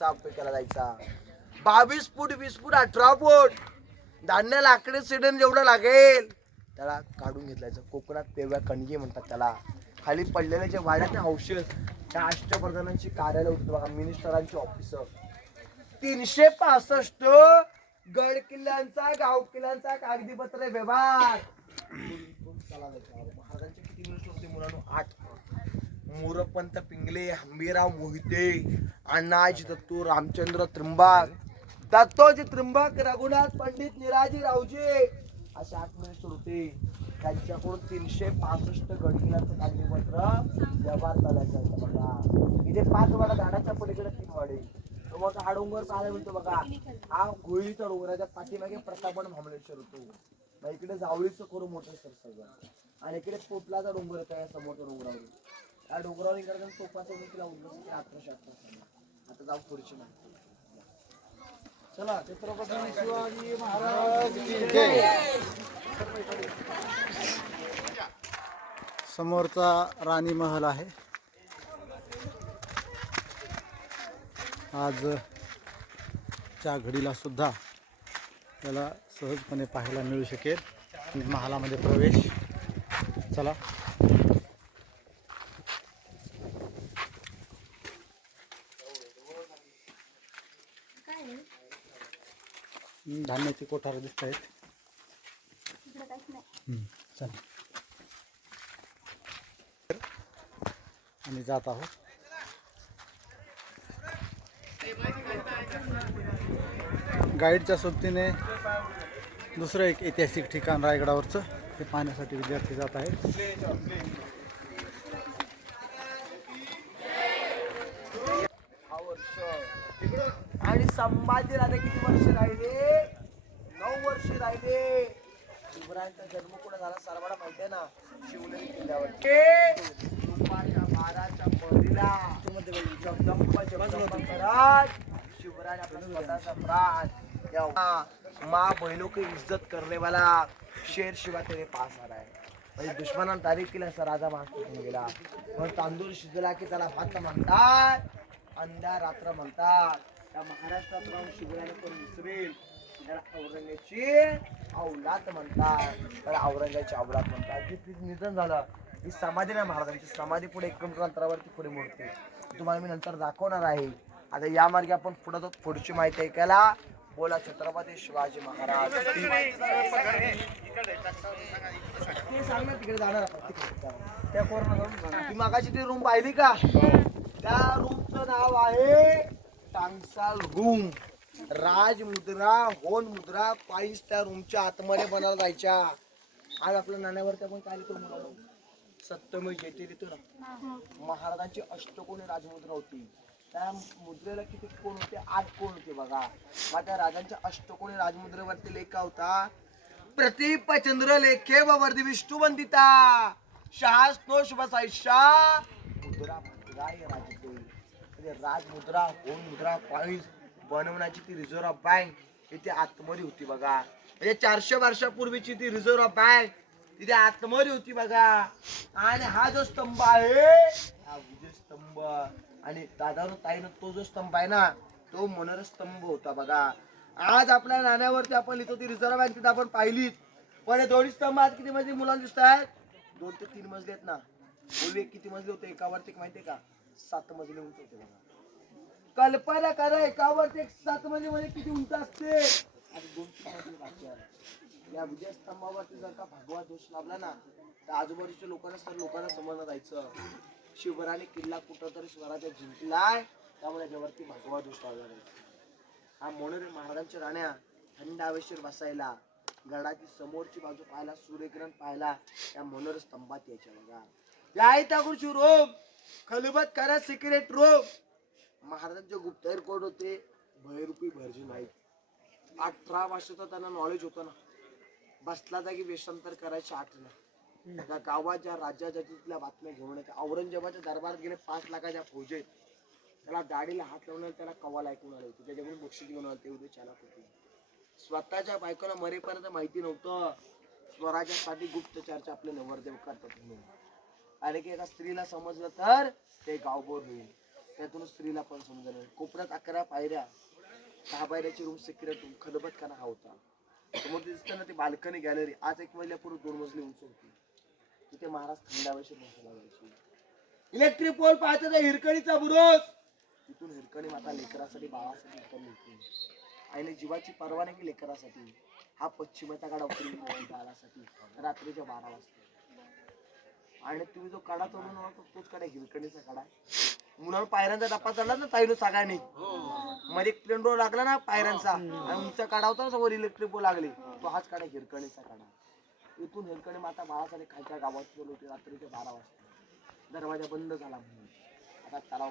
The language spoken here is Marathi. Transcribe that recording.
केला जायचा 22 फूट 20 फूट 18 फूट धान्य लाकडे सिडन जेवढं लागेल त्याला काढून घेतलायचं. कोकणात पेव्या कणगी म्हणतात त्याला. खाली पडलेल्या जे वाड्यात औषध त्या अष्टप्रधानांची कार्यालय होती बघा, मिनिस्टरांची ऑफिस. 365 गड किल्ल्यांचा गाव किल्ल्यांचा कागदीपत्र व्यवहार. महाराजांचे किती मिनिस्टर होते मुलांनो? 8. मोरपंत पिंगले, हंबीराव मोहिते, अण्णाजी दत्तू, रामचंद्र त्रिंबक, दत्तोजी त्रिंबक, रघुनाथ पंडित, निराजी रावजी असे 8 मिनिस्टर होते. त्यांच्याकडून 365 गडकिल्ल्यांचं कागदीपत्र व्यवहार चालायचा बघा. इथे 5 वाडा झाडाच्या पलीकडे 3 वाडे. मग हा डोंगर पाहायला मिळतो बघा. हा घोळीचा डोंगराच्या पाठीमागे प्रतापगड महाबळेश्वर होतो. इकडे जावळीचं खोरं मोठं सर सगळं आणि इकडे पोटलाचा डोंगर येतो या समोरच्या डोंगरावर. या डोंगरावर इकडे तोफाचं तिला उद्ध्वस्त केला 1818 आता जाऊ पुढची माहिती. चला छत्रपती शिवाजी महाराज की जय. समोरचा राणी महल आहे. आज च्या घडीला सुद्धा त्याला सहजपणे पाहायला मिळू शकेल महालामध्ये प्रवेश. चला धान्याची कोठार दिसत आहेत. चला आम्ही जात आहोत. गाईडच्या सोबतीने दुसरं एक ऐतिहासिक ठिकाण रायगडावरचं ते पाहण्यासाठी विद्यार्थी जात आहेत. आणि संभाजी राजे किती वर्ष राहिले? 9 वर्ष राहिले. शिवरायांचा जन्म कुठे झाला सर्वांना माहिती आहे ना, शिवनेरी किल्ल्यावर. दुपारच्या 12च्या पहरीला शिवराय आपला स्वतःचा प्राण माँ बहनों की इज्जत करने वाला शेर शिवा तेरे पास आ रहा है. म्हणजे दुश्मनानं तारीफ केली असं राजा महाराज गेला. पण तांदूळ शिजला की त्याला भात म्हणतात, अंधा रात्र म्हणतात. त्या महाराष्ट्रात राहून शिवरायाने कोण विसरेल? त्याला औरंगाची औलाद म्हणतात. त्याला औरंगाची औलाद म्हणतात. जे निधन झालं ही समाधी नाही महाराजांची. समाधी पुढे 1 किलोमीटर अंतरावरती पुढे मूर्ती तुम्हाला मी नंतर दाखवणार आहे. आता या मार्गे आपण पुढे जातो. पुढची माहिती ऐकायला बोला छत्रपती शिवाजी महाराज. सांग ना तिकडे जाणार त्या कोरोना. ती मागाची ती रूम पाहिली का? त्या रूमचं नाव आहे टांगसाल रूम. राजमुद्रा होन मुद्रा पाईस त्या रूमच्या आतमध्ये बनायला जायच्या. आज आपल्या नाण्यावरती आपण काय लिहितो मुलांनो? सत्यमेव जयते लिहितो ना. महाराजांची अष्टकोनी राजमुद्रा होती. त्या मुद्रेला किती कोण होते? 8 कोण होते बघा. माझ्या राजांच्या अष्टकोनी राजमुद्रेवरती लेखा होता प्रतीप चंद्र लेखे व वर्दी विष्णू वंदिता शाहस्नो शुभ साईशा मुद्रा मुद्राय राजते. राजमुद्रा होन मुद्रा पाईस बनवण्याची ती रिझर्व्ह बँक इथे आतमध्ये होती बघा. म्हणजे 400 वर्षापूर्वीची ती रिझर्व्ह बँक तिथे आतमध्ये होती बघा. आणि हा जो स्तंभ आहे हा विजय स्तंभ. आणि दादानो ताईनं तो जो स्तंभ आहे ना तो मनोर स्तंभ होता बघा. आज आपल्या नाण्यावरती आपण लिहितो ती रिझर्व्ह बँक तिथे आपण पाहिलीत. पण हे दोन्ही स्तंभ आज किती मजली मुलांना दिसत आहेत? 2 ते 3 मजले आहेत ना. पूर्वी किती मजले होते? एकावरती माहितीये का? 7 मजले उंच होते बघा. कल्पना करा एकावरती 7 मजले म्हणजे किती उंच असते. आणि 2-3 मजले बाकी आहे. या विजय स्तंभावरती जर का भगवा दोष लाभला ना तर आजूबाजूच्या लोकांना समजलं जायचं शिवरायाने किल्ला कुठंतरी स्वराज्य जिंकलाय. त्यामुळे याच्यावरती भगवा दोष लावला जायचा. हा म्हणून महाराजांच्या राण्या थंड हवेशीर बसायला गडाची समोरची बाजू पाहायला सूर्यकिरण पाहायला त्या मनोर स्तंभात यायच्या बघा. या इथं रूम खलबत करा सिक्रेट रूम. महाराजांचे गुप्तहेर कोड होते भयरूपी भर्जी नाईक. 18 वर्षाचा त्यांना नॉलेज होतं ना. बसला जागी वेषांतर करायची आठ नाही. त्या गावात ज्या राज्याच्या तिथल्या बातम्या घेऊन येते. औरंगजेबाच्या दरबारात गेले 5 लाखाच्या फौजेत त्याला गाडीला हात लावून त्याला कवाल ऐकून आले होते. त्याच्याकडून बक्षीस घेऊन आले ते चालक होते. स्वतःच्या बायकोला मरेपर्यंत माहिती नव्हतं स्वराज्यासाठी गुप्त चर्चा आपले नवरदेव करतात म्हणून. आणि की एका स्त्रीला समजलं तर ते गावभर होईल. त्यातून स्त्रीला पण समजलं. कोपऱ्यात 11 पायऱ्या, 6 पायऱ्याची रूम, सिक्रेट रूम, खलबतखाना हा होता. समोर दिसतं ना ती बाल्कनी गॅलरी, आज 1 महिन्यापूर्वी 2 मजली उंच होती. तिथे महाराज थंड हवेशी बसायला जायचे. इलेक्ट्रिक पोल पाहता त्या हिरकणीचा बुरुज, तिथून हिरकणी माता लेकरासाठी बाळासाठी उतरली. आईने जीवाची पर्वा नाही केली लेकरासाठी. हा पश्चिमेचा कडा उतरली बाळासाठी रात्रीच्या 12 वाजता. आणि तुम्ही जो कडा चढून आला तोच कडा हिरकणीचा कडा. मुलांना पायऱ्यांचा टप्पा चढला ना ताईनो सगळ्यांनी, मध्ये एक प्लेन रोड लागला ना पायऱ्यांचा आणि उंचा कडा होता ना, समोर इलेक्ट्रिक पोल लागली, तो हाच कडा हिरकणीचा कडा. इथून हिरकणी माता बाळासाठी खालच्या गावात गेलो होती रात्रीच्या 12 वाजता. दरवाजा बंद झाला म्हणून आता तलाव